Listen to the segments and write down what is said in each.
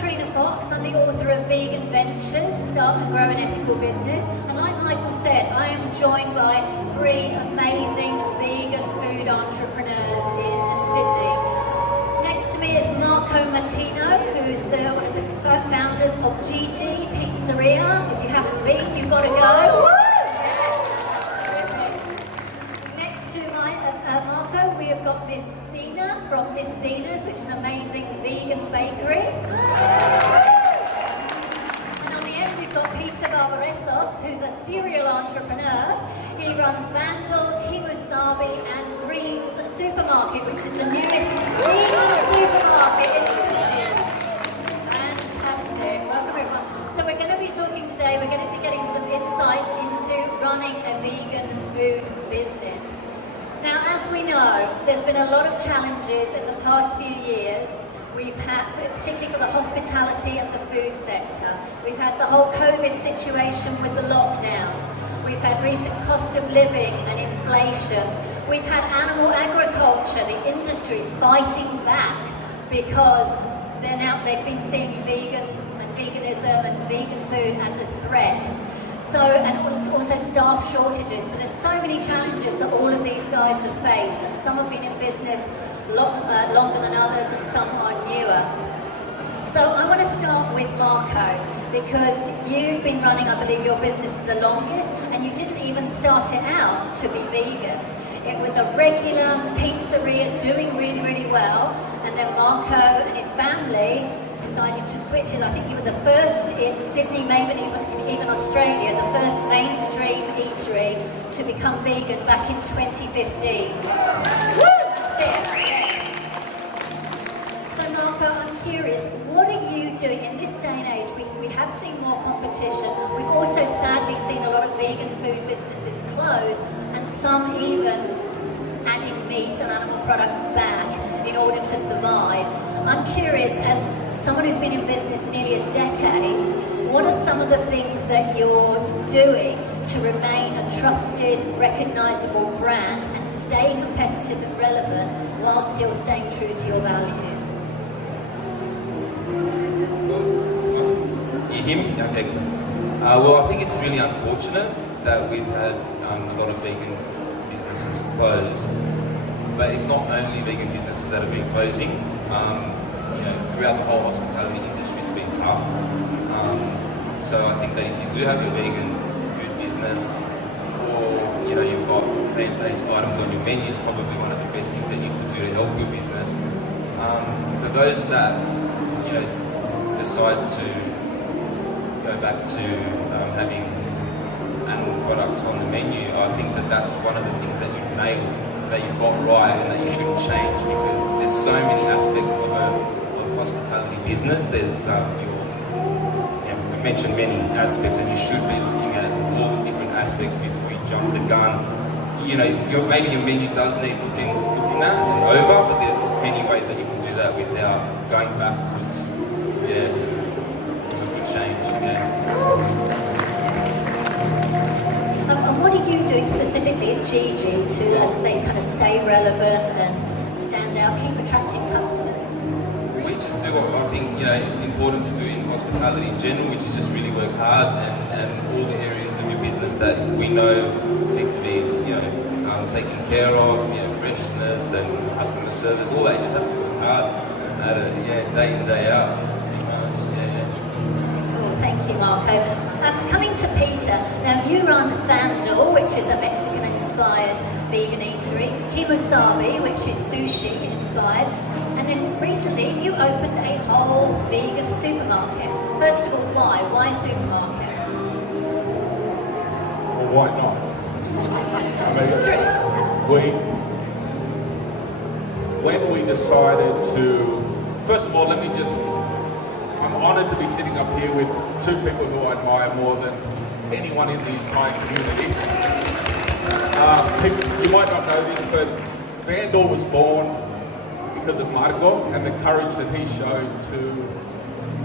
Katrina. I'm the author of Vegan Ventures, Start and Grow an Ethical Business. And like Michael said, I am joined by 3 amazing vegan food entrepreneurs in Sydney. Next to me is Matino, who's one of the founders of Gigi, Pizzeria. If you haven't been, you've got to go. Next to Marco, we have got Miss Sina from Miss Sina's, which is an amazing vegan bakery. And on the end, we've got Varvaressos, who's a serial entrepreneur. He runs Vandal, Kimusabi, and Green's Supermarket, which is the newest vegan supermarket in Sydney. Fantastic. Welcome, everyone. So we're going to be talking today, we're going to be getting some insights into running a vegan food business. Now, as we know, there's been a lot of challenges in the past few years. We've had, particularly for the hospitality and the food sector, we've had the whole COVID situation with the lockdowns. We've had recent cost of living and inflation. We've had animal agriculture, the industry's fighting back because they've been seeing vegan and veganism and vegan food as a threat. So, and also staff shortages. So there's so many challenges that all of these guys have faced, and some have been in business longer than others, and some are newer. So I want to start with Marco, because you've been running, I believe, your business the longest, and you didn't even start it out to be vegan. It was a regular pizzeria doing really, really well, and then Marco and his family decided to switch it. I think you were the first in Sydney, maybe even Australia, the first mainstream eatery to become vegan back in 2015. Woo! That's it. So Marco, I'm curious, what are you doing in this day and age? We have seen more competition. We've also sadly seen a lot of vegan food businesses close, and some even adding meat and animal products back in order to survive. I'm curious, as someone who's been in business nearly a decade, what are some of the things that you're doing to remain a trusted, recognisable brand and stay competitive and relevant while still staying true to your values? You hear me? Okay. Well, I think it's really unfortunate that we've had a lot of vegan businesses close, but it's not only vegan businesses that have been closing. Throughout the whole hospitality industry's been tough. So I think that if you do have a vegan food business, or you've got plant-based items on your menu, is probably one of the best things that you can do to help your business. For those that decide to go back to having animal products on the menu, I think that that's one of the things that you've nailed, that you've got right, and that you shouldn't change, because there's so many aspects of a hospitality business. There's we mentioned many aspects, and you should be looking at all the different aspects before you jump the gun. Maybe your menu does need looking at and over, but there's many ways that you can do that without going backwards. Yeah, a good change. Yeah. And what are you doing specifically at Gigi to, as I say, kind of stay relevant and stand out, keep attracting customers? We just do what I think it's important to do in hospitality in general, which is just really work hard, and all the areas of your business that we know need to be taken care of, freshness and customer service, all that. You just have to work hard at it, day in, day out. Cool, thank you, Marco. Coming to Peter, now you run Vandal, which is a Mexican-inspired vegan eatery, Kimusabi, which is sushi-inspired, and then recently you opened a whole vegan supermarket. First of all, why? Why supermarket? Well, why not? When we decided to, first of all, I'm honoured to be sitting up here with 2 people who I admire more than anyone in the entire community. You might not know this, but Vandal was born because of Marco and the courage that he showed to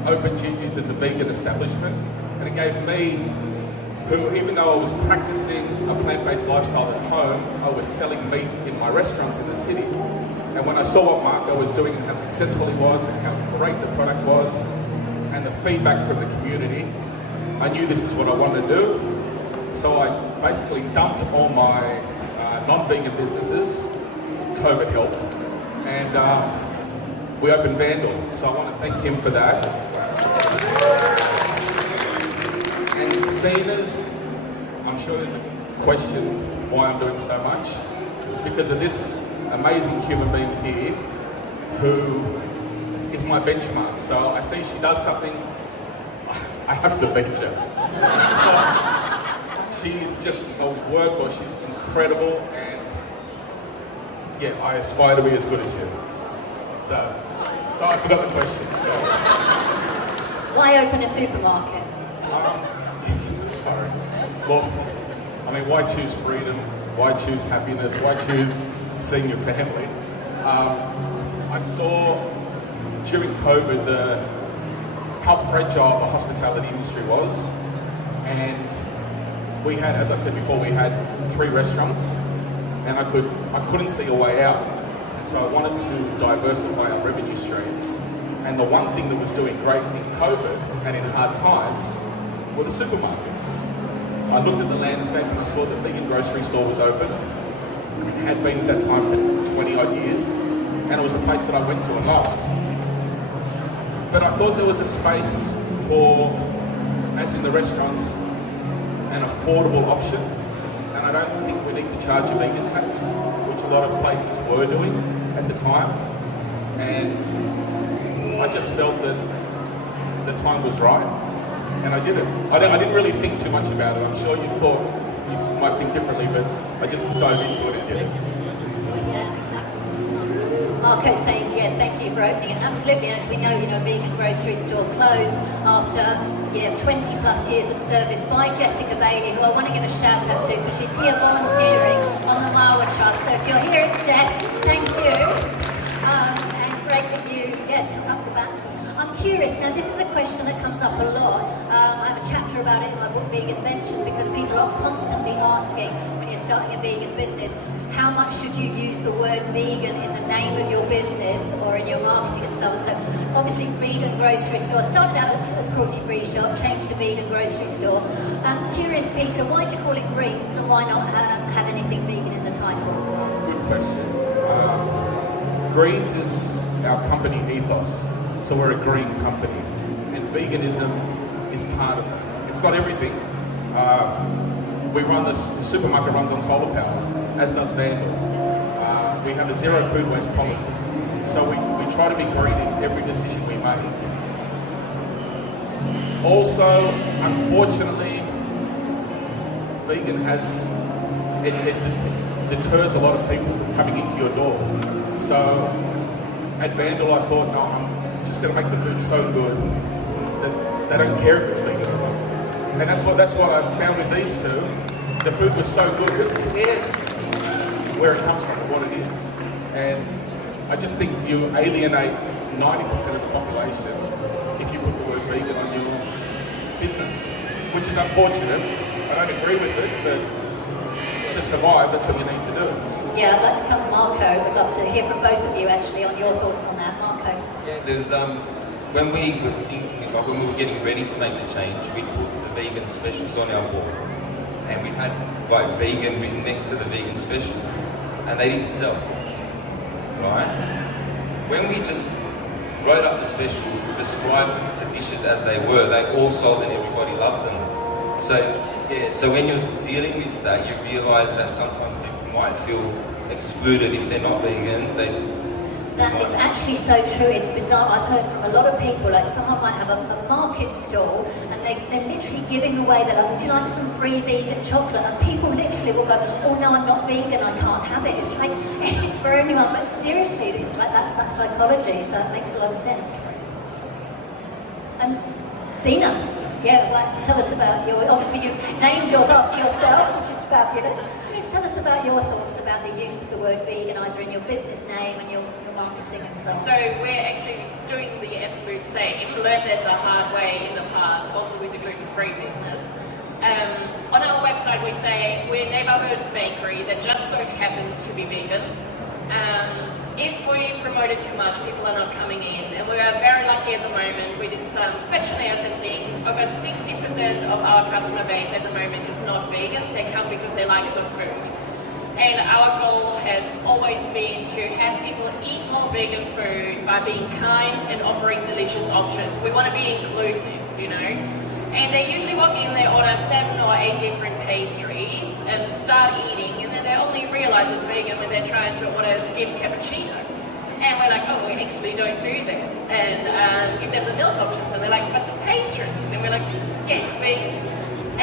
open Gigi's as a vegan establishment. And it gave me, who, even though I was practicing a plant-based lifestyle at home, I was selling meat in my restaurants in the city. And when I saw what Marco was doing and how successful he was and how great the product was, and the feedback from the community, I knew this is what I wanted to do. So I basically dumped all my non-vegan businesses. COVID helped, and we opened Vandal. So I want to thank him for that. And Sina's, I'm sure there's a question why I'm doing so much. It's because of this amazing human being here who is my benchmark. So I see she does something, I have to beat her. She's just a workhorse, she's incredible, and yeah, I aspire to be as good as you. So I forgot the question. Why open a supermarket? Sorry. Well, I mean, why choose freedom? Why choose happiness? Why choose seeing your family? I saw during COVID how fragile the hospitality industry was, and we had, as I said before, we had 3 restaurants, and I couldn't see a way out, and so I wanted to diversify our revenue streams. And the one thing that was doing great in COVID and in hard times were the supermarkets. I looked at the landscape and I saw the vegan grocery store was open. It had been at that time for 20 odd years, and it was a place that I went to and loved. But I thought there was a space for, as in the restaurants, an affordable option, and I don't think we need to charge a vegan tax, which a lot of places were doing at the time, and I just felt that the time was right, and I did it. I didn't really think too much about it. I'm sure you thought you might think differently, but I just dove into it and did it. Marco's saying, yeah, thank you for opening it. Absolutely, as we know, vegan grocery store closed after 20 plus years of service by Jessica Bailey, who I want to give a shout out to because she's here volunteering on the Mawa Trust. So if you're here, Jess, thank you. And great that you took up the battle. I'm curious, now this is a question that comes up a lot. I have a chapter about it in my book, Vegan Ventures, because people are constantly asking when you're starting a vegan business, how much should you use the word vegan in the name of your business or in your marketing and so on. So obviously vegan grocery store, started out as cruelty-free shop, changed to vegan grocery store. Curious, Peter, why do you call it greens and why not have anything vegan in the title? Good question. Greens is our company ethos. So we're a green company, and veganism is part of it. It's not everything. We run the supermarket runs on solar power, as does Vandal. We have a zero food waste policy. So we try to be green in every decision we make. Also, unfortunately, vegan it deters a lot of people from coming into your door. So at Vandal, I thought, no, I'm just going to make the food so good that they don't care if it's vegan or not. And that's what I found with these two. The food was so good, who cares where it comes from and what it is? And I just think you alienate 90% of the population if you put the word vegan on your business, which is unfortunate. I don't agree with it, but to survive, that's what you need to do. Yeah, I'd like to come, Marco. I'd love to hear from both of you actually on your thoughts on that, Marco. Yeah, there's when we were thinking about, when we were getting ready to make the change, we put the vegan specials on our board, and we had like vegan written next to the vegan specials, and they didn't sell. Right? When we just wrote up the specials, described the dishes as they were, they all sold and everybody loved them. So yeah, so when you're dealing with that, you realise that sometimes people might feel excluded if they're not vegan. That is actually so true. It's bizarre. I've heard from a lot of people, like someone might have a market stall and they're literally giving away, they're like, would you like some free vegan chocolate? And people literally will go, oh no, I'm not vegan, I can't have it. It's like, it's for everyone, but seriously, it's like that psychology, so it makes a lot of sense. And Sina, yeah, tell us about obviously you've named yours after yourself, which is fabulous. Tell us about your thoughts about the use of the word vegan, either in your business name and your marketing and so on. So we're actually doing the absolute same. Learned that the hard way in the past, also with the gluten-free business. On our website we say we're a neighbourhood bakery that just so happens to be vegan. if we promote it too much, people are not coming in. And we are very lucky at the moment. We did some questionnaires and things. Over 60% of our customer base at the moment is not vegan. They come because they like the food. And our goal has always been to have people eat more vegan food by being kind and offering delicious options. We want to be inclusive, you know. And they usually walk in, they order 7 or 8 different pastries and start eating, and then they only realize it's vegan when they're trying to order a skimmed cappuccino. And we're like, oh, we actually don't do that. And give them the milk options, and they're like, but the pastries. And we're like, yeah, it's vegan.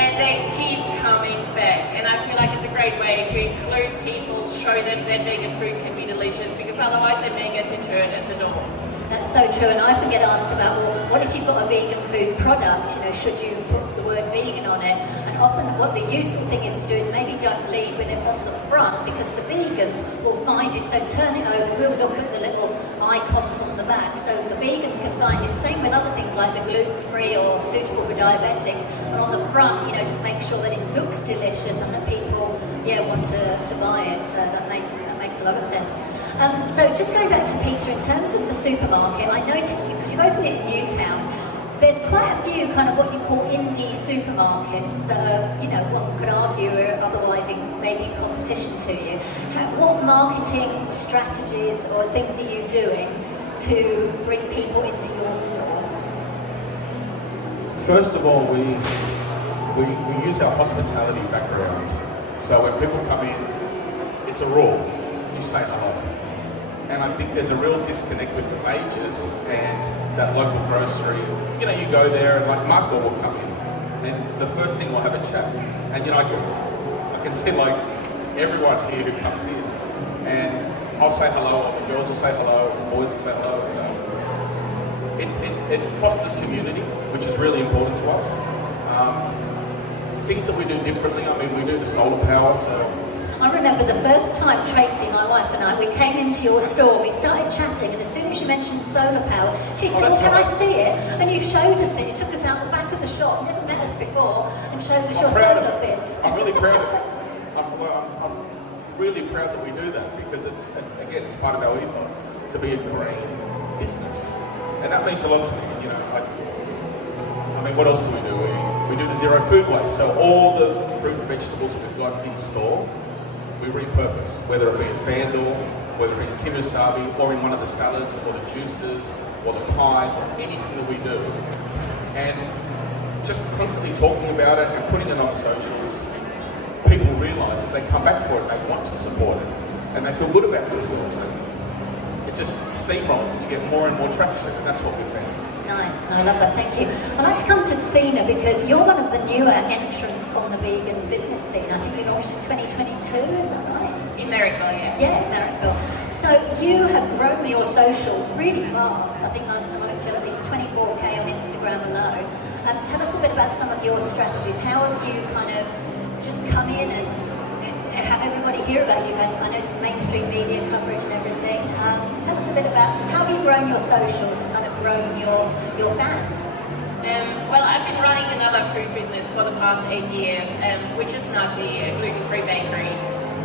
And they keep coming back. And I feel like it's a great way to include people, show them that vegan food can be delicious, because otherwise they may get deterred at the door. That's so true, and I often get asked about, well, what if you've got a vegan food product, you know, should you put the word vegan on it? And often what the useful thing is to do is maybe don't lead with it on the front, because the vegans will find it, so turn it over, we'll look at the little icons on the back, so the vegans can find it. Same with other things like the gluten-free or suitable for diabetics, and on the front, you know, just make sure that it looks delicious and that people, yeah, want to buy it, so that makes a lot of sense. So just going back to Peter, in terms of the supermarket, I noticed, because you've opened it in Newtown, there's quite a few kind of what you call indie supermarkets that are, you know, one could argue are otherwise maybe in competition to you. What marketing strategies or things are you doing to bring people into your store? First of all, we use our hospitality background. So when people come in, it's a rule. You say hello. And I think there's a real disconnect with the majors and that local grocery. You know, you go there and like Mark will come in, and the first thing we'll have a chat. And you know, I can see like everyone here who comes in, and I'll say hello, or the girls will say hello, or the boys will say hello. You know, it fosters community, which is really important to us. Things that we do differently. I mean, we do the solar power, so. I remember the first time Tracy, my wife, and I, we came into your store, we started chatting, and as soon as you mentioned solar power, she said, well, can I see it? And you showed us it. You took us out the back of the shop, never met us before, and showed us your solar bits. I'm really proud of it. I'm really proud that we do that, because it's part of our ethos to be a green business. And that means a lot to me, you know. Like, I mean, what else do we do? We do the zero food waste. So all the fruit and vegetables we've got in store, we repurpose, whether it be in Vandal, whether it be in Kimusabi, or in one of the salads, or the juices, or the pies, or anything that we do. And just constantly talking about it and putting it on socials, people realise that they come back for it, they want to support it, and they feel good about themselves. And it just steamrolls and you get more and more traction, and that's what we found. Nice, I love that, thank you. I'd like to come to Sina, because you're one of the newer entrants on the vegan business scene. I think you launched in 2022, is that right? In Marrickville, yeah. Yeah, in Marrickville. So you have grown your socials really fast. I think last time I looked at least 24k on Instagram alone. Tell us a bit about some of your strategies. How have you kind of just come in and have everybody hear about you? I know some mainstream media coverage and everything. Tell us a bit about how have you grown your socials and kind of grown your fans? Well, I've been running another food business for the past 8 years, which is Nutty, a gluten-free bakery.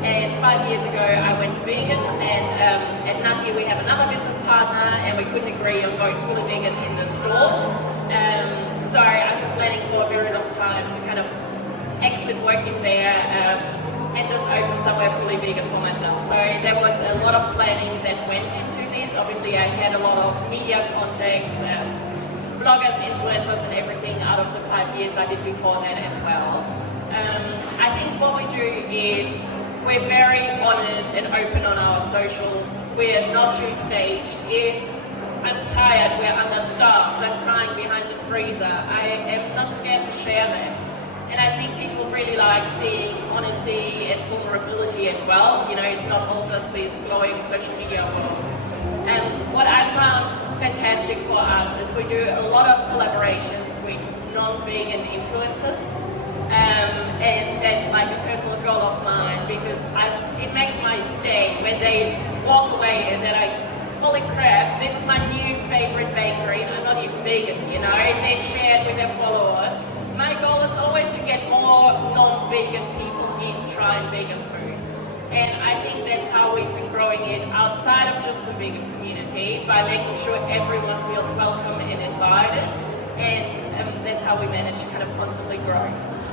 And 5 years ago, I went vegan, and at Nutty we have another business partner, and we couldn't agree on going fully vegan in the store. So I've been planning for a very long time to kind of exit working there and just open somewhere fully vegan for myself. So there was a lot of planning that went into this. Obviously, I had a lot of media contacts, bloggers, influencers, and everything out of the 5 years I did before that as well. I think what we do is we're very honest and open on our socials. We're not too staged. If I'm tired, we're understaffed, I'm crying behind the freezer, I am not scared to share that. And I think people really like seeing honesty and vulnerability as well. You know, it's not all just this glowing social media world. And what I found fantastic for us is we do a lot of collaborations with non-vegan influencers. And that's like a personal goal of mine, because it makes my day when they walk away and they're like, holy crap, this is my new favorite bakery, and I'm not even vegan, you know, they share it with their followers. My goal is always to get more non-vegan people in trying vegan food. And I think that's how we've been growing it outside of just the vegan community by making sure everyone feels welcome and invited, and that's how we manage to kind of constantly grow.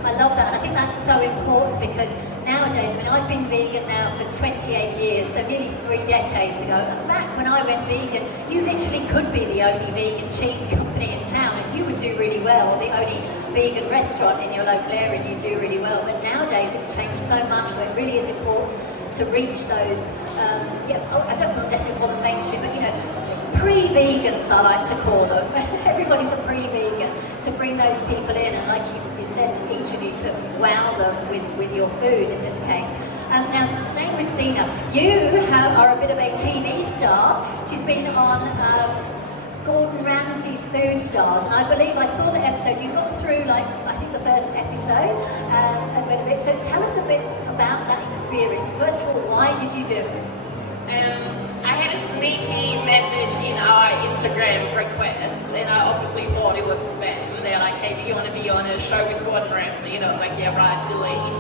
I love that, and I think that's so important because nowadays, I mean, I've been vegan now for 28 years, so nearly 3 decades ago. And back when I went vegan, you literally could be the only vegan cheese company in town and you would do really well, or the only vegan restaurant in your local area and you do really well. But nowadays it's changed so much, so it really is important to reach those, I don't necessarily call them mainstream, but pre-vegans, I like to call them. Everybody's a pre-vegan, to bring those people in, and like you said, to each of you to wow them with your food in this case. Now, staying with Sina, you are a bit of a TV star. She's been on Gordon Ramsay's Food Stars, and I believe I saw the episode. You got through, I think the first episode, a bit. So tell us a bit about that experience. First of all, why did you do it? I had a sneaky message in our Instagram requests, and I obviously thought it was spam. They're like, hey, do you want to be on a show with Gordon Ramsay? And I was like, yeah, right, delete.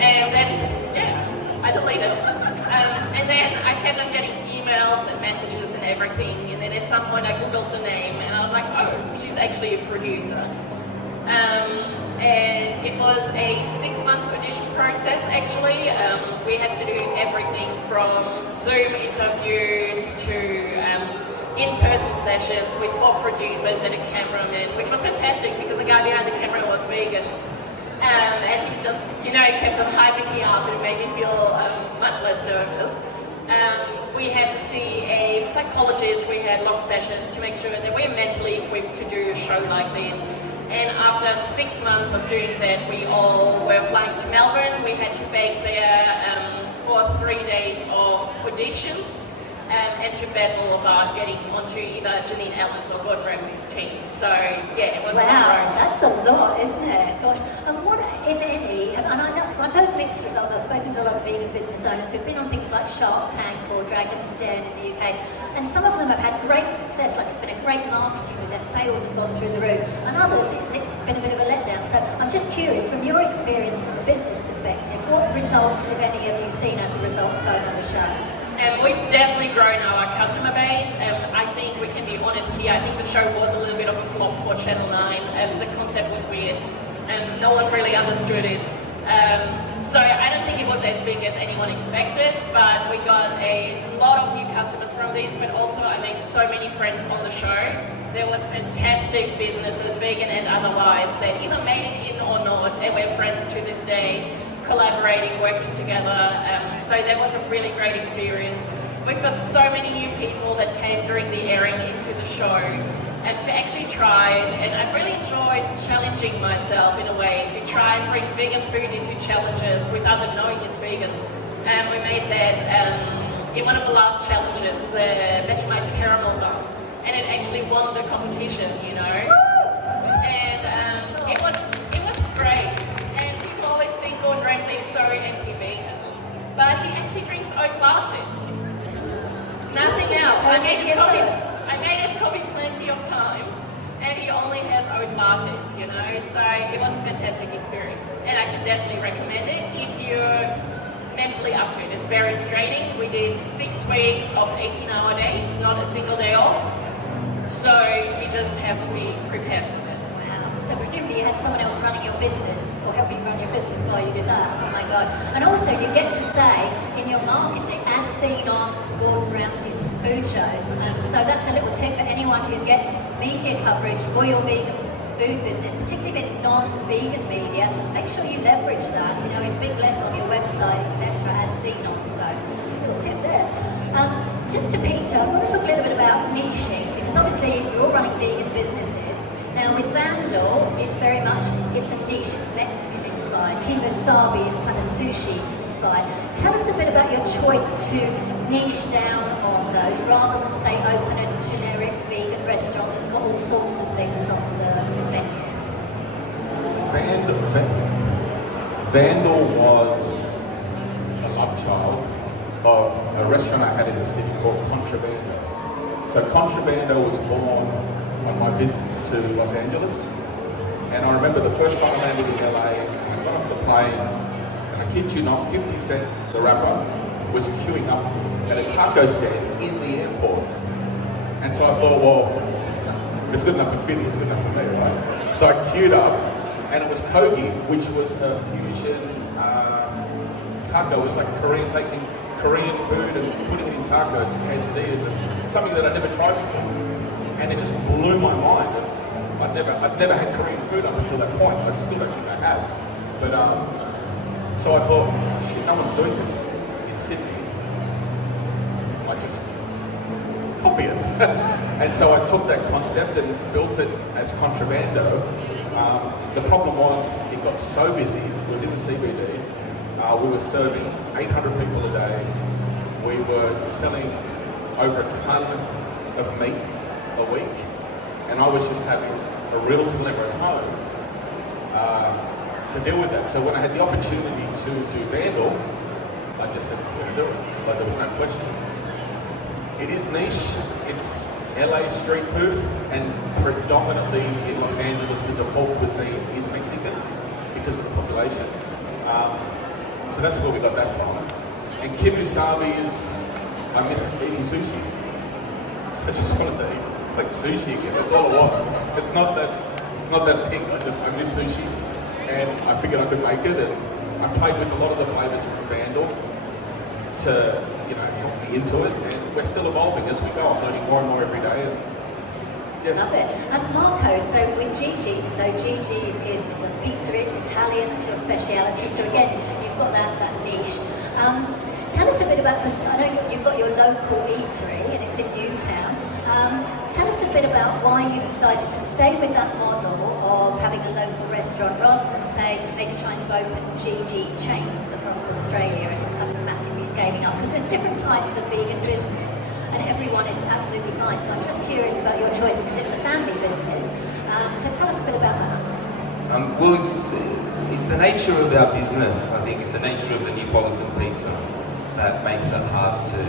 And then, I deleted it. And then I kept on getting emails and messages and everything, and then at some point I googled the name, and I was like, oh, she's actually a producer. And it was a 6-month audition process, actually. We had to do everything from Zoom interviews to in-person sessions with 4 producers and a cameraman, which was fantastic because the guy behind the camera was vegan. And he just, kept on hyping me up, and it made me feel much less nervous. We had to see a psychologist, we had long sessions to make sure that we're mentally equipped to do a show like this. And after 6 months of doing that, we all were flying to Melbourne. We had to bake there for 3 days of auditions and to battle about getting onto either Janine Ellis or Gordon Ramsay's team. So yeah, it was a wow, road. that's a lot, isn't it? Gosh, and what, if any, and I know, because I've heard mixed results, I've spoken to a lot of vegan business owners who've been on things like Shark Tank or Dragon's Den in the UK, and some of them have had great success, like it's been a great marketing with their sales have gone through the roof, and others it's been a bit of a letdown. So I'm just curious, from your experience from a business perspective, what results, if any, have you seen as a result of going on the show? We've definitely grown our customer base. I think we can be honest here. I think the show was a little bit of a flop for Channel 9. The concept was weird. No one really understood it. So I don't think it was as big as anyone expected, but we got a lot of new customers from this, but also I made so many friends on the show. There was fantastic businesses, vegan and otherwise, that either made it in or not, and we're friends to this day, collaborating, working together. So that was a really great experience. We've got so many new people that came during the airing into the show and to actually try it, and I really enjoyed challenging myself in a way to try and bring vegan food into challenges without them knowing it's vegan. And we made that in one of the last challenges, the Vegemite caramel bun, and it actually won the competition, And it was great. And people always think Gordon Ramsay is so anti-vegan, but he actually drinks oat lattes. Nothing else. I made his coffee plenty of times, and he only has oat lattes, So it was a fantastic experience, and I can definitely recommend it if you're mentally up to it. It's very straining. We did 6 weeks of 18-hour days, not a single day off. So you just have to be prepared for that. So presumably you had someone else running your business, or helping run your business while you did that. Oh my God. And also you get to say in your marketing, as seen on Gordon Ramsay's food shows. So that's a little tip for anyone who gets media coverage for your vegan food business, particularly if it's non-vegan media. Make sure you leverage that, in big letters on your website, etc., as seen on. So a little tip there. Just to Peter, I want to talk a little bit about niching, because obviously you're running vegan businesses. Now with Vandal, it's a niche, it's Mexican inspired. Kimusabi is kind of sushi inspired. Tell us a bit about your choice to niche down on those, rather than say open a generic vegan restaurant that's got all sorts of things on the menu. Vandal was a love child of a restaurant I had in the city called Contrabando. So Contrabando was born on my visits to Los Angeles, and I remember the first time I landed in LA, I got off the plane, and I kid you not, 50 Cent, the rapper, was queuing up at a taco stand in the airport. And so I thought, well, if it's good enough for Finny, it's good enough for me, right? So I queued up, and it was Kogi, which was a fusion taco. It was like Korean, taking Korean food and putting it in tacos and quesadillas, and something that I'd never tried before. And it just blew my mind. I'd never had Korean food up until that point. I still don't think I have. But so I thought, shit, no one's doing this in Sydney. I just copy it. And so I took that concept and built it as Contrabando. The problem was it got so busy. It was in the CBD. We were serving 800 people a day. We were selling over a ton of meat a week. And I was just having a real dilemma at home to deal with that. So when I had the opportunity to do Vandal, I just said, I'm going to do it. Like, there was no question. It is niche. It's LA street food, and predominantly in Los Angeles, the default cuisine is Mexican because of the population. So that's where we got that from. And Kimusabi is, I miss eating sushi. So I just wanted to eat like sushi again. That's all it was. It's not that big. I miss sushi, and I figured I could make it. And I played with a lot of the flavors from Vandal to, help me into it. And we're still evolving as we go. I'm learning more and more every day. And, yeah. Love it. And Marco, so with Gigi, Gigi it's a pizzeria, it's Italian, it's your speciality. So again, you've got that niche. Tell us a bit about, because I know you've got your local eatery and it's in Newtown. Tell us a bit about why you've decided to stay with that model of having a local restaurant rather than, say, maybe trying to open Gigi chains across Australia and kind of massively scaling up. Because there's different types of vegan business and everyone is absolutely fine. So I'm just curious about your choice because it's a family business. So tell us a bit about that. Well, it's the nature of our business. I think it's the nature of the Neapolitan pizza that makes it hard to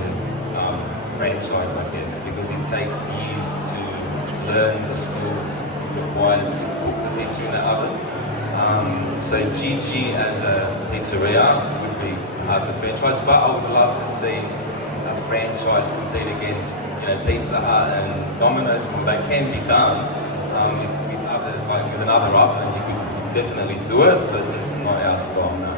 franchise, I guess, because it takes years to learn the skills required to cook the pizza in the oven. So Gigi as a pizzeria would be hard to franchise, but I would love to see a franchise compete against Pizza Hut and Domino's. They can be done with another oven. You could definitely do it, but just not our style now.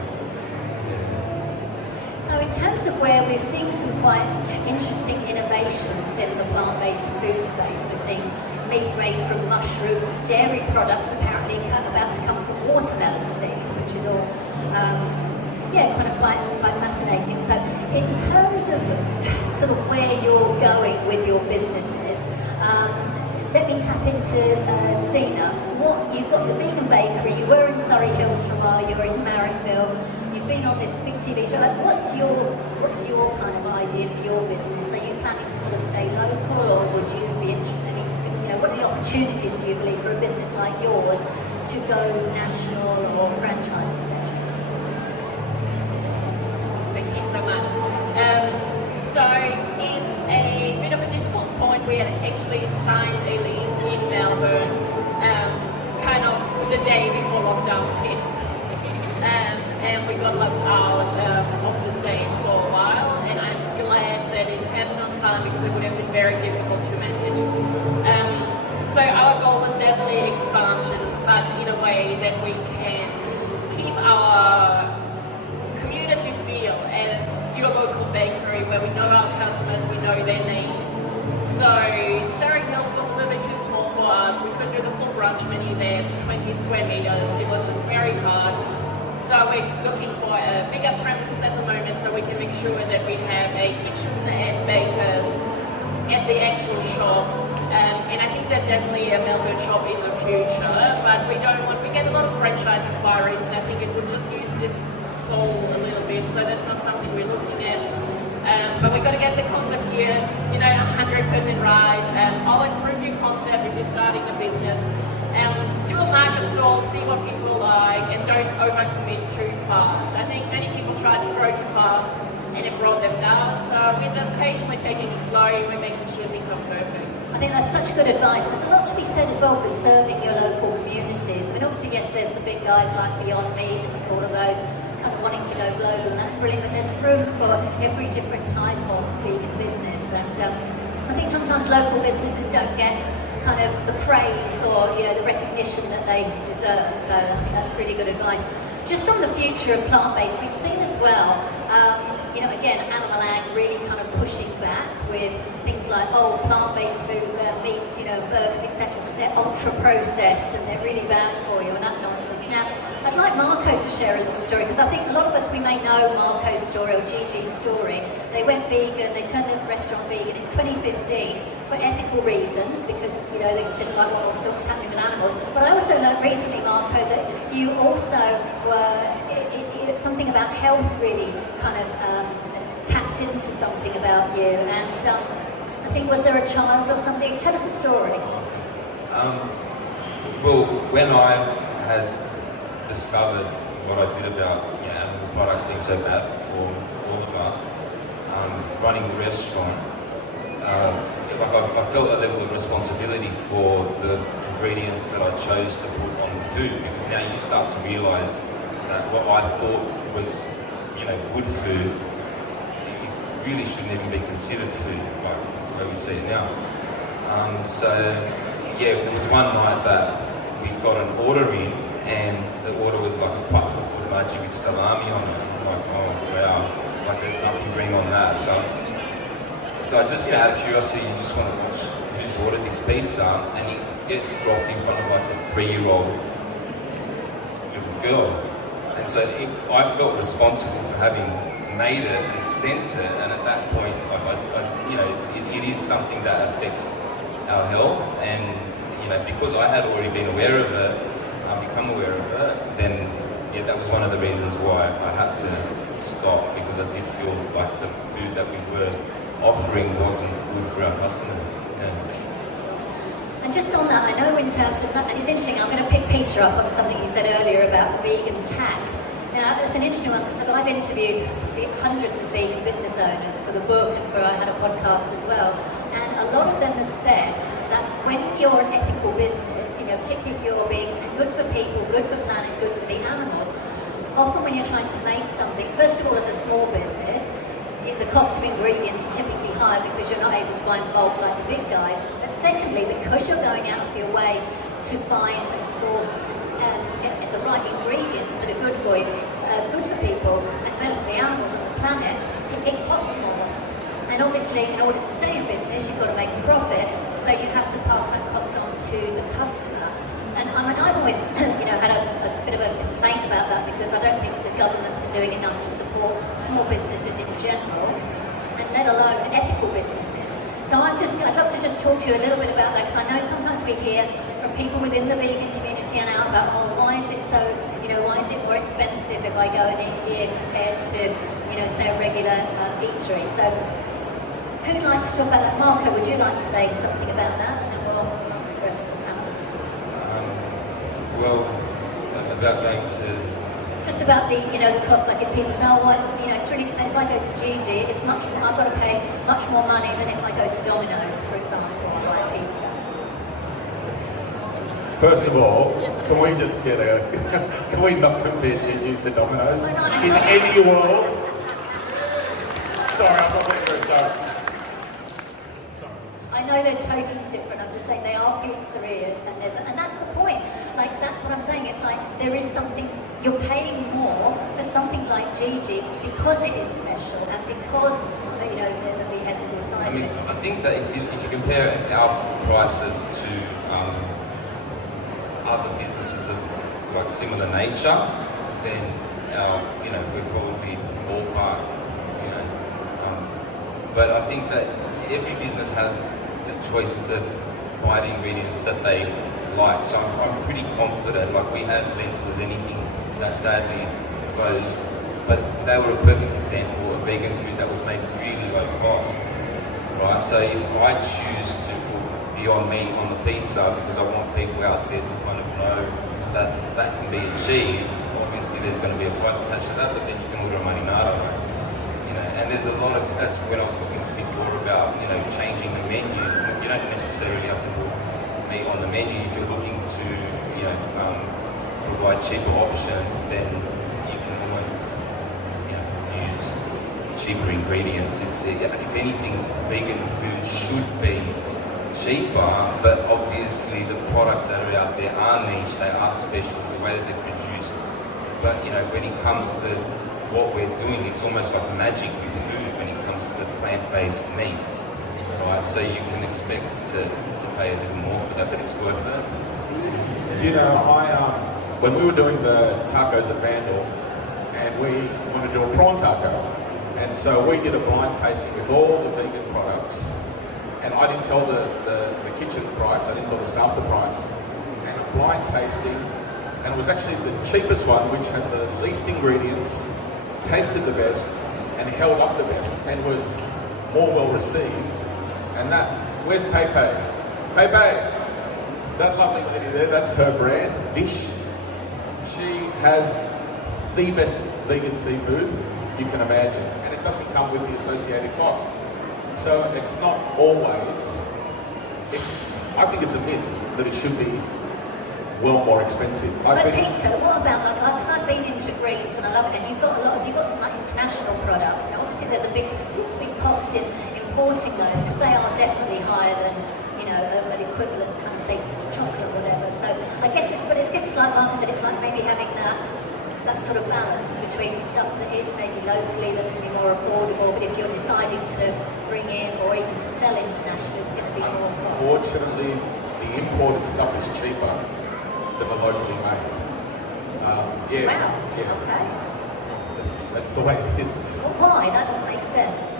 So in terms of where we're seeing some quite interesting innovations in the plant-based food space, we're seeing meat made from mushrooms, dairy products apparently about to come from watermelon seeds, which is all, kind of quite fascinating. So in terms of sort of where you're going with your businesses, let me tap into Sina. You've got the vegan bakery, you were in Surrey Hills for a while, you were in Marrickville, you've been on this big TV show. Like, what's your kind of idea for your business? Are you planning to sort of stay local, or would you be interested in, what are the opportunities, do you believe, for a business like yours to go national or franchise, etc.? Thank you so much. So it's a bit of a difficult point. We had actually signed a lease in Melbourne kind of the day before lockdowns hit. And we got locked out of the state for a while, and I'm glad that it happened on time because it would have been very difficult to manage. So our goal is definitely expansion, but in a way that we can keep our community feel as your local bakery where we know our customers, we know their needs. So Surrey Hills was a little bit too small for us. We couldn't do the full brunch menu there. It's 20 square meters. It was just very hard. So we're looking for a bigger premises at the moment so we can make sure that we have a kitchen and bakers at the actual shop. And I think there's definitely a Melbourne shop in the future, but we get a lot of franchise inquiries, and I think it would just use its soul a little bit, so that's not something we're looking at. But we've got to get the concept here, 100% right. Always prove your concept if you're starting a business. Do a market stall, see what people like, and don't overcommit too fast. I think many people try to grow too fast, and it brought them down. So we're just patient, we're taking it slow, we're making sure things are perfect. I think that's such good advice. There's a lot to be said as well for serving your local communities. I mean, obviously, yes, there's the big guys like Beyond Meat and all of those, kind of wanting to go global, and that's brilliant. But there's room for every different type of vegan business, and I think sometimes local businesses don't get kind of the praise or the recognition that they deserve. So I think that's really good advice. Just on the future of plant-based, we've seen as well, again, Animal Ag really kind of pushing back with things like, plant-based food, meats, burgers, etc. They're ultra-processed and they're really bad for you and that nonsense. Now, I'd like Marco to share a little story, because I think a lot of us, we may know Marco's story or Gigi's story. They went vegan, they turned the restaurant vegan in 2015 for ethical reasons, because they didn't like what was happening with animals. But I also learned recently, Marco, that you also were something about health really kind of tapped into something about you. And I think, was there a child or something? Tell us a story. Well, when I had discovered what I did about animal products being so bad for all of us, running the restaurant, I felt a level of responsibility for the ingredients that I chose to put on the food, because now you start to realise that what I thought was, good food, it really shouldn't even be considered food. Like, that's the way we see it now. There was one night that we got an order in, and the order was like a pata formaggio with salami on it. I'm like, oh wow, like there's nothing green on that. So I just, out of curiosity, you just want to watch who's ordered this pizza, and it gets dropped in front of like a 3-year-old little girl. And so I felt responsible for having made it and sent it, and at that point, it is something that affects our health, and because I had already been aware of it, become aware of it, then that was one of the reasons why I had to stop, because I did feel like the food that we were offering wasn't good for our customers. And just on that, I know in terms of that, and it's interesting, I'm going to pick Peter up on something he said earlier about the vegan tax. Now, it's an interesting one, because I've interviewed hundreds of vegan business owners for the book, and I had a podcast as well, and a lot of them have said that when you're an ethical business, particularly if you're being good for people, good for planet, good for the animals, often when you're trying to make something, first of all, as a small business, the cost of ingredients are typically higher because you're not able to buy in bulk like the big guys. But secondly, because you're going out of your way to find and source the right ingredients that are good for you, good for people, and better for the animals and the planet, it costs more. And obviously, in order to stay in business, you've got to make a profit, so you have to pass that cost on to the customer. And I've always, had a bit of a complaint about that, because I don't think the governments are doing enough to support small businesses in general, and let alone ethical businesses. So I'd love to just talk to you a little bit about that, because I know sometimes we hear from people within the vegan community and out about, why is it so, why is it more expensive if I go and eat here compared to, say a regular eatery? So who'd like to talk about that? Marco, would you like to say something about that? And then we'll ask the rest of the panel. Well, about going to... Just about the, the cost, like if people say, it's really expensive. If I go to Gigi, it's much more, I've got to pay much more money than if I go to Domino's, for example, or buy pizza. First of all, can we just get can we not compare Gigi's to Domino's in any world? Sorry, I'm not making a joke. I know they're totally different. I'm just saying they are pizzerias, and that's the point. Like, that's what I'm saying. It's like there is something, you're paying more for something like Gigi because it is special, and because the ethical side of it. I think that if you compare our prices to other businesses of like similar nature, then we're probably ballpark. But I think that every business has the choice to buy the ingredients that they like. So I'm pretty confident. Like, we had Lentils Anything that sadly closed, but they were a perfect example of vegan food that was made really low cost. Right? So if I choose to put Beyond Meat on the pizza because I want people out there to kind of know that that can be achieved, obviously there's going to be a price attached to that, but then you can order a marinara. And there's a lot of, that's when I was talking before about, changing the menu. You don't necessarily have to put meat on the menu. If you're looking to, provide cheaper options, then you can always cheaper ingredients. If anything, vegan food should be cheaper, but obviously the products that are out there are niche, they are special, the way that they're produced. But when it comes to what we're doing, it's almost like magic with food when it comes to plant-based meats, right? So you can expect to pay a little more for that, but it's worth it. Do you know, when we were doing the tacos at Vandal, and we wanted to do a prawn taco, and so we did a blind tasting with all the vegan products, and I didn't tell the kitchen the price, I didn't tell the staff the price, and a blind tasting, and it was actually the cheapest one, which had the least ingredients, tasted the best, and held up the best, and was more well received. And that, where's Pepe? Pepe! That lovely lady there, that's her brand, Vish. She has the best vegan seafood you can imagine, and it doesn't come with the associated cost. So it's not always, I think it's a myth that it should be well more expensive. But Peter, what about because I've been into greens and I love it, and you've got some like international products. Now obviously there's a big cost in importing those because they are definitely higher than an equivalent kind of say chocolate or whatever. So I guess it's like Mark said, it's like maybe having that sort of balance between stuff that is maybe locally that can be more affordable, but if you're deciding to bring in or even to sell internationally, it's going to be more affordable. Unfortunately, the imported stuff is cheaper than the locally made. Wow. Yeah. Okay. That's the way it is. Well, why? That doesn't make sense.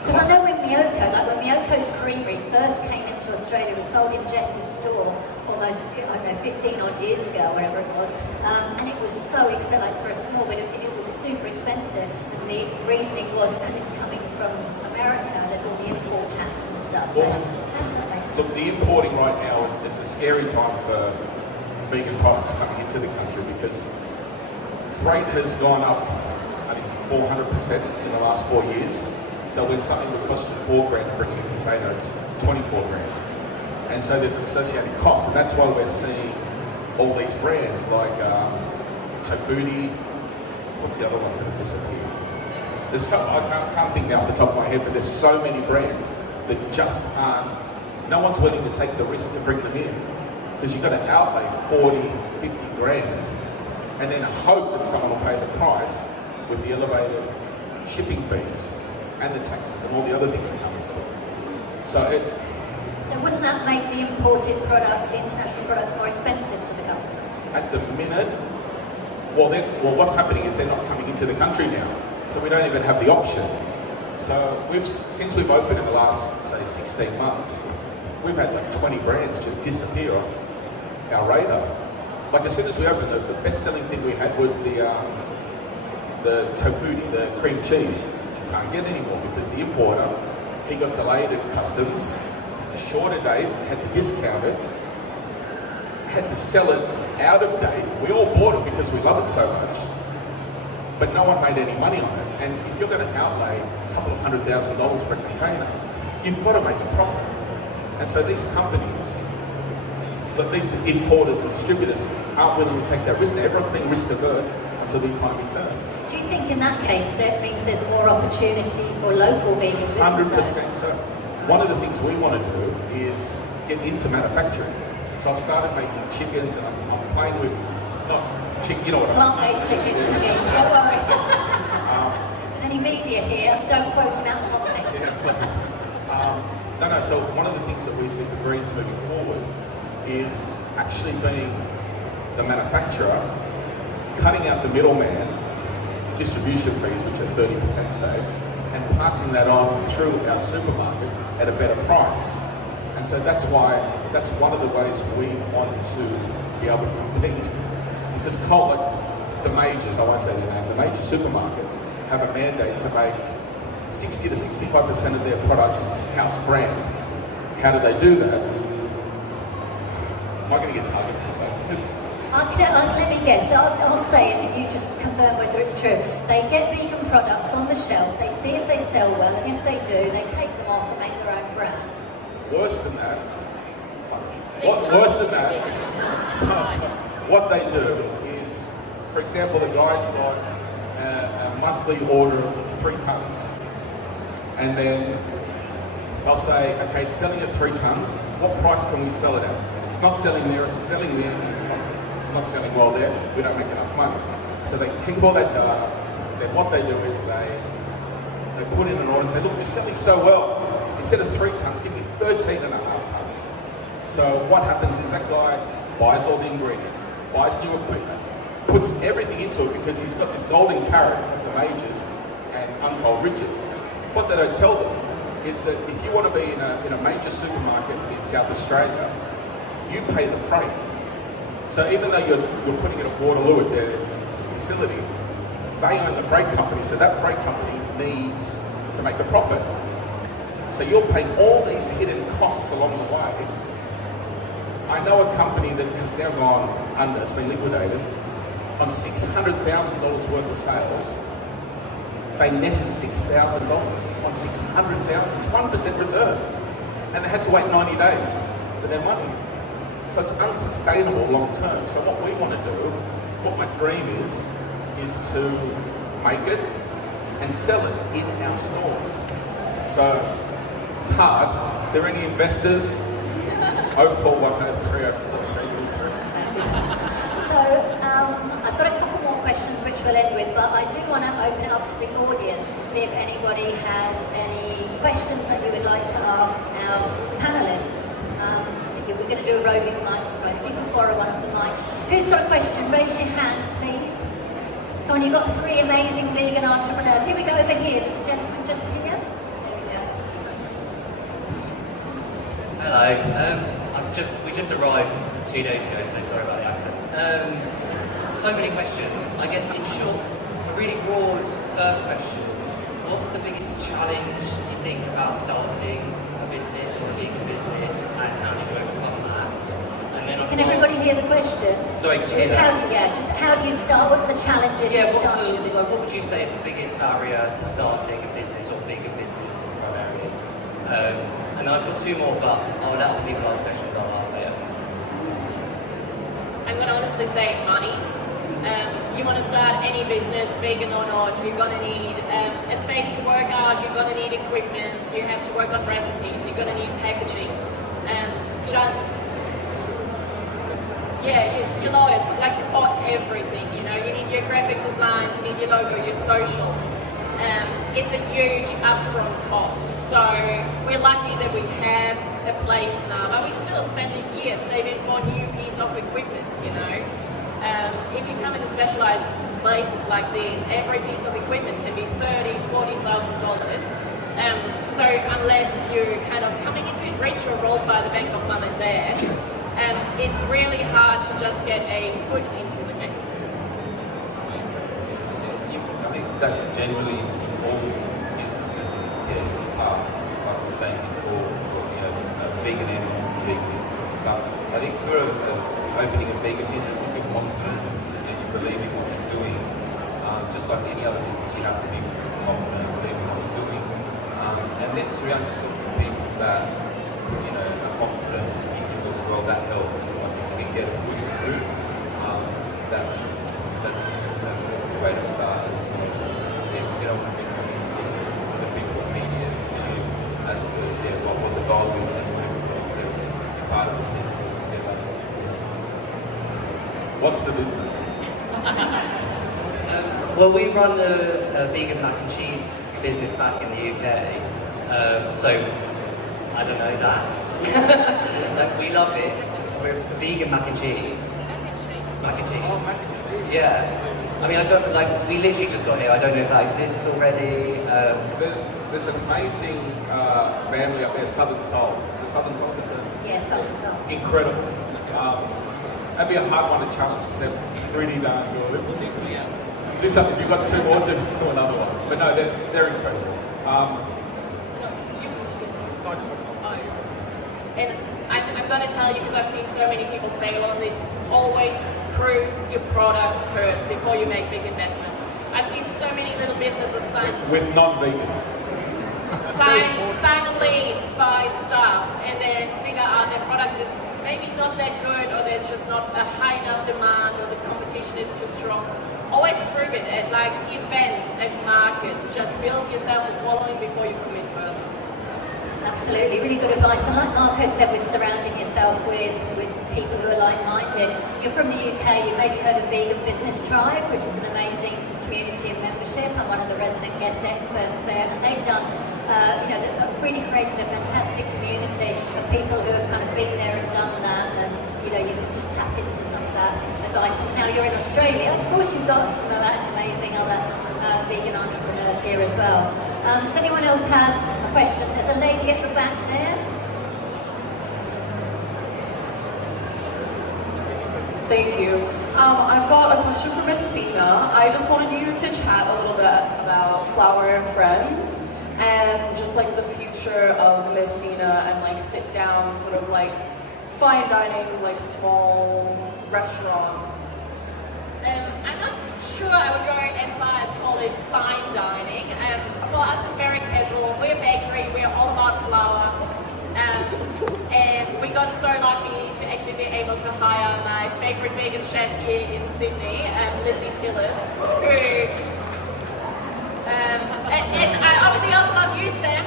Because I know when Miyoko's Creamery first came into Australia, it was sold in Jess's store almost, 15 odd years ago, wherever it was, and it was so expensive, like for a small bit, it was super expensive, and the reasoning was because it's coming from America, there's all the import tax and stuff, so how does that make sense? Look, the importing right now, it's a scary time for vegan products coming into the country because freight has gone up, I think, 400% in the last 4 years. So when something would cost you $4 grand to bring in a container, it's 24 grand. And so there's an associated cost, and that's why we're seeing all these brands like Tofuti, what's the other ones that have disappeared? I can't think now off the top of my head, but there's so many brands that just aren't, no one's willing to take the risk to bring them in. Because you've got to outlay 40, 50 grand, and then hope that someone will pay the price with the elevated shipping fees and the taxes and all the other things that come into it. So wouldn't that make the imported products, the international products, more expensive to the customer? At the minute, well, what's happening is they're not coming into the country now, so we don't even have the option. So since we've opened in the last, say, 16 months, we've had like 20 brands just disappear off our radar. Like as soon as we opened, the best-selling thing we had was the Tofuti, the cream cheese. Can't get anymore because the importer, he got delayed at customs, a shorter date, had to discount it, had to sell it out of date. We all bought it because we love it so much, but no one made any money on it. And if you're going to outlay a couple of $100,000 for a container, you've got to make a profit. And so these companies, these importers and distributors aren't willing to take that risk. Now, everyone's being risk averse until the economy turns. Do you think in that case that means there's more opportunity for local vegan businesses? 100%. So one of the things we want to do is get into manufacturing. So I've started making chickens, and I'm playing with, not chicken, you know what I mean? Plant-based chickens, don't worry. There's any media here, don't quote him out of context. Yeah, please. No, so one of the things that we see for greens moving forward is actually being the manufacturer, cutting out the middleman, distribution fees, which are 30% say, and passing that on through our supermarket at a better price. And so that's one of the ways we want to be able to compete. Because the majors, I won't say their name, the major supermarkets have a mandate to make 60 to 65% of their products house brand. How do they do that? Am I going to get targeted for something? Let me guess, I'll say it and you just confirm whether it's true. They get vegan products on the shelf, they see if they sell well, and if they do, they take them off and make their own brand. Worse than that, so what they do is, for example, the guy's got a monthly order of 3 tons. And then I'll say, okay, it's selling at 3 tons. What price can we sell it at? It's not selling there, it's selling there, and it's not selling well there. We don't make enough money. So they keep all that data. Then what they do is they put in an order and say, look, you're selling so well. Instead of 3 tons, give me 13.5 tons. So what happens is that guy buys all the ingredients, buys new equipment, puts everything into it because he's got this golden carrot of the majors and untold riches. What they don't tell them is that if you want to be in a major supermarket in South Australia, you pay the freight. So even though you're putting it at Waterloo at their facility, they own the freight company, so that freight company needs to make a profit. So you're paying all these hidden costs along the way. I know a company that has now gone under, it's been liquidated, on $600,000 worth of sales. They netted $6,000 on $600,000, it's 1% return. And they had to wait 90 days for their money. So it's unsustainable long term. So what we want to do, what my dream is to make it and sell it in our stores. So it's hard. Are there any investors? 0410304323. So I've got a couple more questions which we'll end with, but I do want to open it up to the audience to see if anybody has any questions that you would like to ask our panelists. We're going to do a roving microphone. If you can borrow one of the mics. Who's got a question? Raise your hand, please. Come on, you've got 3 amazing vegan entrepreneurs. Here we go over here. There's a gentleman just here. There we go. Hello. We just arrived 2 days ago, so sorry about the accent. So many questions. I guess in short, a really broad first question. What's the biggest challenge you think about starting a business or a vegan business, and how did you overcome that? And then Can everybody hear the question? Sorry, could you hear that? Just how do you start? What are the challenges? Yeah, in what would you say is the biggest barrier to starting a business or vegan business primarily? And I've got 2 more, but I'll let other people ask questions. I'll ask later. I'm going to honestly say money. You want to start any business, vegan or not, you're going to need a space to work out, you're going to need equipment, you have to work on recipes, you're going to need packaging. You know, like for everything, you know, you need your graphic designs, you need your logo, your socials. It's a huge upfront cost. So we're lucky that we have a place now, but we still spend a year saving for a new piece of equipment, you know. If you come into specialized places like these, every piece of equipment can be $30,000, $40,000. So unless you're kind of coming into it rich or rolled by the bank of mum and dad, it's really hard to just get a foot into the game. I think that's generally all businesses. It's tough. Like I was saying before, vegan and vegan businesses and stuff. I think for opening a vegan business, if you're confident and you believe in what you're doing, just like any other business, you have to be confident and believe in what you're doing, and then surround yourself with people that are confident in you as well. That helps. Like if you can get a good crew, that's the way to start as well. Because you don't want to be convincing the people of media to you as to what the goal is and what to be part of the team. What's the business? Well, we run a vegan mac and cheese business back in the UK, so I don't know that. We love it. We're vegan mac and cheese. Mac and cheese. Oh, mac and cheese. Yeah. I mean, I don't we literally just got here. I don't know if that exists already. There's an amazing family up there, Southern Soul. Is it Southern Soul? Yes, so. Incredible. That'd be a hard one to challenge because they're pretty darn good. We'll do something else. Do something. If you've got 2 more, do another one. But no, they're incredible. And I'm going to tell you, because I've seen so many people fail on this, always prove your product first before you make big investments. I've seen so many little businesses with non-vegans. sign a lease, buy stuff, and then figure out their product is maybe not that good, or there's just not a high enough demand, or the competition is too strong. always prove it at like events and markets. Just build yourself a following before you commit further. Absolutely, really good advice. And like Marco said, with surrounding yourself with people who are like-minded. You're from the UK, you maybe heard of Vegan Business Tribe, which is an amazing community of membership. I'm one of the resident guest experts there, and they've done, they've really created a fantastic community of people who have kind of been there and done that, and you can just tap into some of that advice. And now you're in Australia, of course you've got some of that amazing other vegan entrepreneurs here as well. Does anyone else have a question? There's a lady at the back there. Thank you. I've got a question for Miss Sina. I just wanted you to chat a little bit about Flour and Friends and just like the future of Miss Sina and like sit down, sort of like fine dining, like small restaurant. I'm not sure I would go as far as call it fine dining. For us it's very casual. We're a bakery, we're all about flour. And we got so lucky to actually be able to hire my favorite vegan chef here in Sydney, Lizzie Tillett, who, and I obviously also love you, Sam.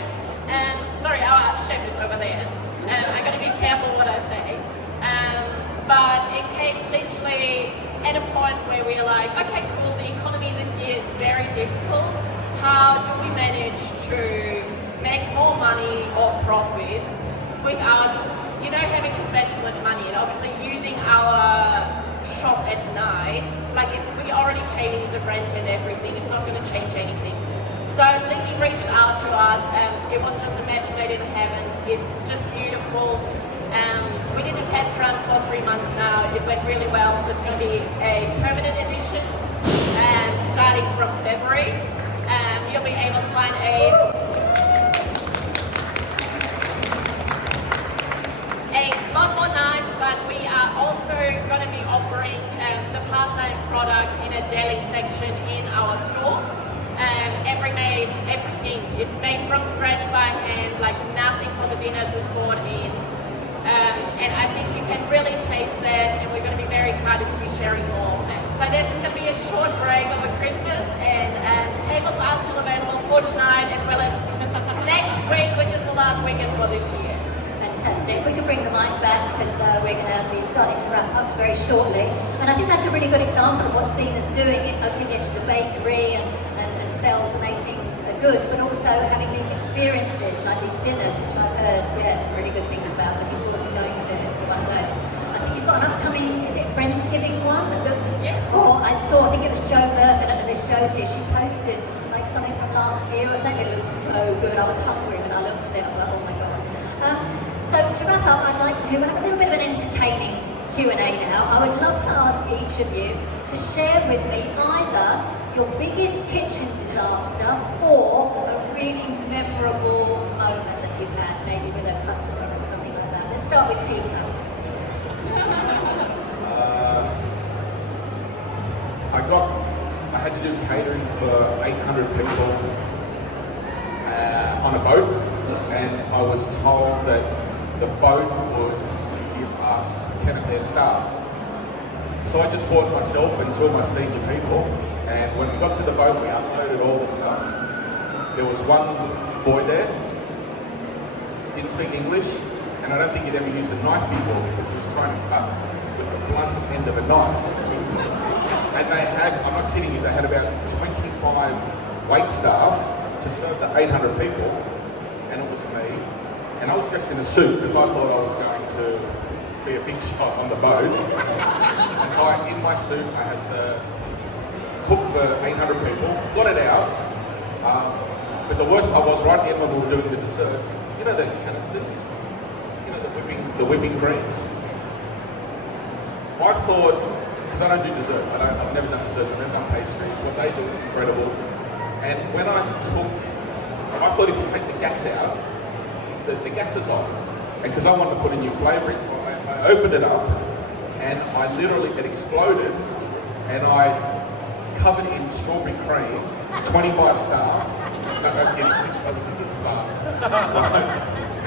Sorry, our chef is over there. I'm going to be careful what I say. But it came literally at a point where we were like, okay, cool, the economy this year is very difficult. How do we manage to make more money or profits without, having to spend too much money, and obviously using our shop at night, like we already pay the rent and everything, it's not going to change anything. So Lizzie reached out to us, and it was just a match made in heaven. It's just beautiful. We did a test run for 3 months now, it went really well, so it's going to be a permanent addition, and starting from February, you'll be able to find a lot more knives, but we are also going to be offering the pasta and products in a deli section in our store. Everything is made from scratch by hand, like nothing for the dinners is bought in. And I think you can really taste that, and we're going to be very excited to be sharing more of that. So there's just going to be a short break over Christmas, and tables are still available for tonight as well as next week, which is the last weekend for this year. Fantastic. We can bring the mic back because we're going to be starting to wrap up very shortly. And I think that's a really good example of what Sina's doing. Okay, yes, she's a bakery and sells amazing goods, but also having these experiences like these dinners, which I've heard, some really good things about. Looking forward to going to one of those. I think you've got an upcoming, is it Friendsgiving one that looks, I think it was Jo Murphy, I don't know if it's Jo's here, she posted like something from last year or something. It looks so good. I was hungry when I looked at it. I was like, oh my God. So to wrap up, I'd like to have a little bit of an entertaining Q&A now. I would love to ask each of you to share with me either your biggest kitchen disaster or a really memorable moment that you've had, maybe with a customer or something like that. Let's start with Peter. I had to do catering for 800 people on a boat, and I was told that the boat would give us 10 of their staff. So I just bought myself and 2 of my senior people, and when we got to the boat, we unloaded all the stuff. There was one boy there, didn't speak English, and I don't think he'd ever used a knife before because he was trying to cut with the blunt end of a knife. And they had, I'm not kidding you, they had about 25 wait staff to serve the 800 people, and it was me. And I was dressed in a suit because I thought I was going to be a big shot on the boat. And so in my suit, I had to cook for 800 people, got it out. But the worst part was right in when we were doing the desserts. You know the canisters? You know, the whipping creams? I thought, because I don't do dessert, I've never done desserts, I've never done pastries. What they do is incredible. And when I thought if you take the gas out, the gas is off. And because I wanted to put a new flavour into it, I opened it up, and it exploded, and I covered in strawberry cream, 25 staff. No kidding, it was a disaster.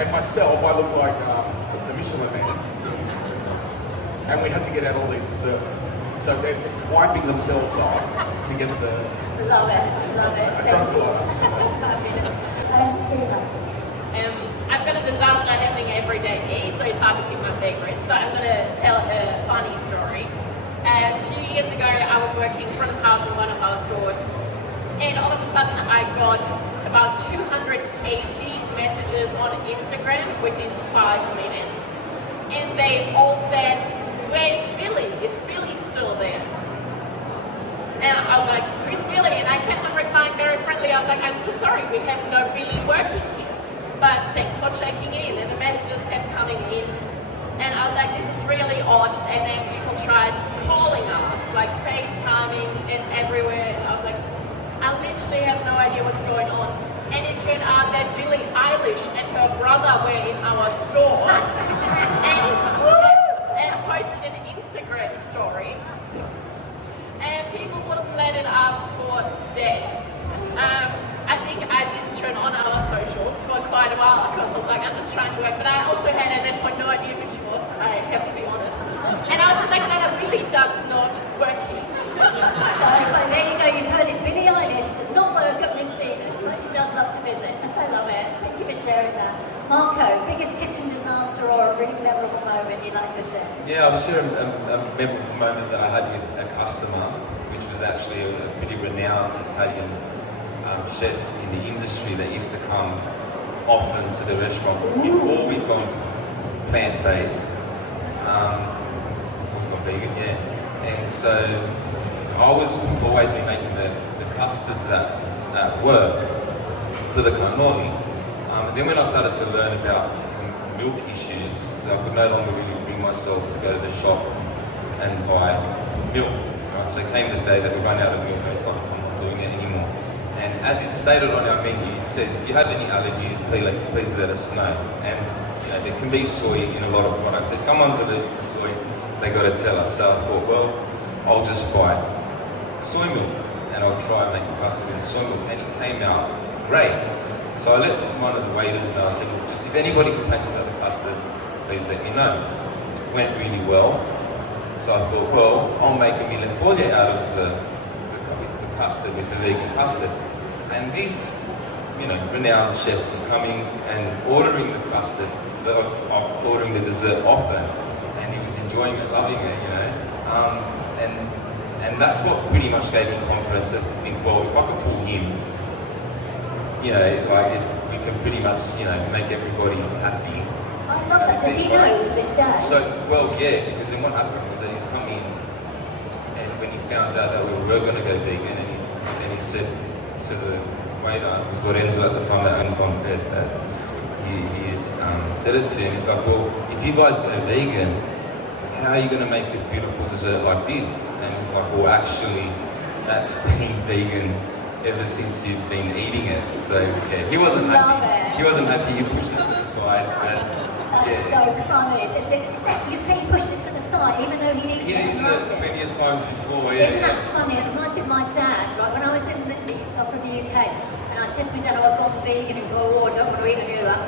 And myself, I looked like the Michelin man. and we had to get out all these desserts. So they're just wiping themselves off to get the... Love it, love it. I drunk a lot. Sina. I've got a disaster happening every day, so it's hard to pick my favourite. So I'm going to tell a funny story. A few years ago, I was working front of house in one of our stores, and all of a sudden I got about 280 messages on Instagram within 5 minutes. And they all said, "Where's Billy? Is Billy still there?" And I was like, "Who's Billy?" And I kept on replying very friendly. I was like, "I'm so sorry, we have no Billy working here. But thanks for checking in." And the messages kept coming in. And I was like, "This is really odd." And then people tried calling us, like FaceTiming and everywhere. And I was like, I literally have no idea what's going on. And it turned out that Billie Eilish and her brother were in our store and posted an Instagram story. And people wouldn't let it up for days. I think I didn't turn on our socials for quite a while because I was like, I'm just trying to work. But I also had at that point no idea who she was, I have to be honest. And I was just like, that really does not work here. So there you go, you've heard it. Billie Eilish does not work at Miss Tina's, but she does love to visit. I love it. Thank you for sharing that. Marco, biggest kitchen disaster or a really memorable moment you'd like to share? Yeah, I'll share a memorable moment that I had with a customer, which was actually a pretty renowned Italian chef in the industry that used to come often to the restaurant before we'd gone plant-based. Vegan, yeah. And so I was always been making the custards at work for the cannoli. And then when I started to learn about milk issues, I could no longer really bring myself to go to the shop and buy milk. Right? So came the day that we run out of milk and it's like, I'm not doing it anymore. And as it's stated on our menu, it says, if you have any allergies, please let us know. And you know, there can be soy in a lot of products. If someone's allergic to soy, they got to tell us. So I thought, well, I'll just buy soy milk and I'll try and make the custard with soy milk. And it came out great. So I let one of the waiters know. I said, well, just if anybody complains about the custard, please let me know. It went really well. So I thought, well, I'll make a mille foglie out of the custard, with the vegan custard. And this, you know, renowned chef was coming and ordering the custard, ordering the dessert off them. And he was enjoying it, loving it, you know. And that's what pretty much gave him confidence to think, well, if I can fool him, you know, like we can pretty much, you know, make everybody happy. I love that. Does he know to this day? So, well, yeah, because then what happened was that he's come in, and when he found out that we were going to go vegan, and he said to the waiter, it was Lorenzo at the time that owns Long Fed, that he said it to him. He's like, well, if you guys go vegan, how are you going to make a beautiful dessert like this? And he's like, well, actually, that's been vegan ever since you've been eating it. So yeah, he wasn't happy. He wasn't happy. He pushed it to the side. That's so funny. You say he pushed it to the side, even though he didn't love it. Plenty of times before. Yeah. Isn't that funny? It reminds me of my dad. Right, when I was in I'm from the UK, and I said to my dad, "Oh, I've gone vegan into a war. I don't want to eat any of that."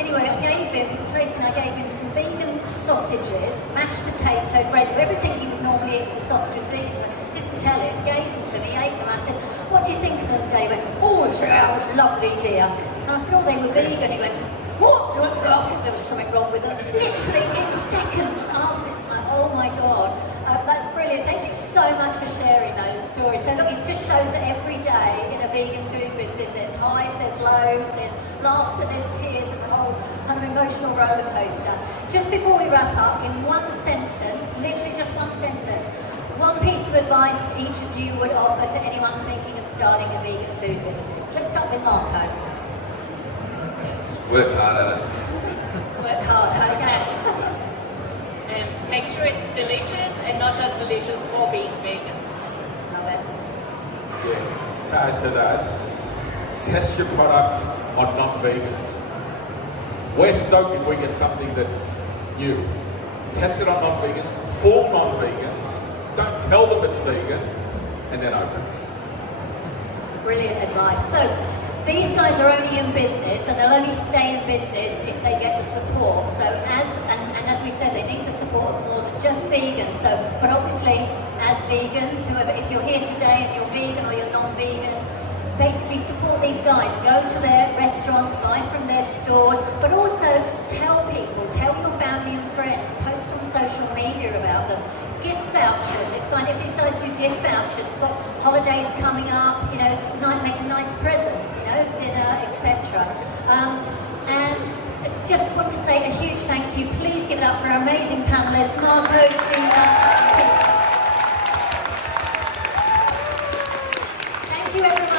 Anyway, I gave him Tracy and I gave him some vegan sausages, mashed potato, bread, so everything he would normally eat. The sausage was vegan. So I didn't tell him. Gave them to me. Ate them. I said, "What do you think of them, Dave?" He went, "Oh, it's lovely, dear." And I said, "Oh, they were vegan." He went, "What?" He went, "Oh, I think there was something wrong with them." Literally in seconds after it's like, oh my God. That's brilliant. Thank you so much for sharing those stories. So look, it just shows that every day in a vegan food business, there's highs, there's lows, there's laughter, there's tears, there's a whole kind of emotional roller coaster. Just before we wrap up, in one sentence, literally just one sentence, one piece of advice each of you would offer to anyone thinking of starting a vegan food business. Let's start with Marco. Work hard at it. Work hard, okay. Make sure it's delicious and not just delicious for being vegan. Love it. Yeah. To add to that, test your product on non-vegans. We're stoked if we get something that's new. Test it on non-vegans, for non-vegans. Don't tell them it's vegan, and then open. Brilliant advice. So, these guys are only in business, and they'll only stay in business if they get the support. So, as And as we said, they need the support of more than just vegans. So, but obviously, as vegans, whoever, if you're here today and you're vegan or you're non-vegan, basically support these guys. Go to their restaurants, buy from their stores, but also tell people, tell your family and friends, post on social media about them. Gift vouchers, if these guys do gift vouchers, got holidays coming up, you know, make a nice present, you know, dinner, etc. And just want to say a huge thank you. Please give it up for our amazing panelists, Marco, Sina. Thank you everyone.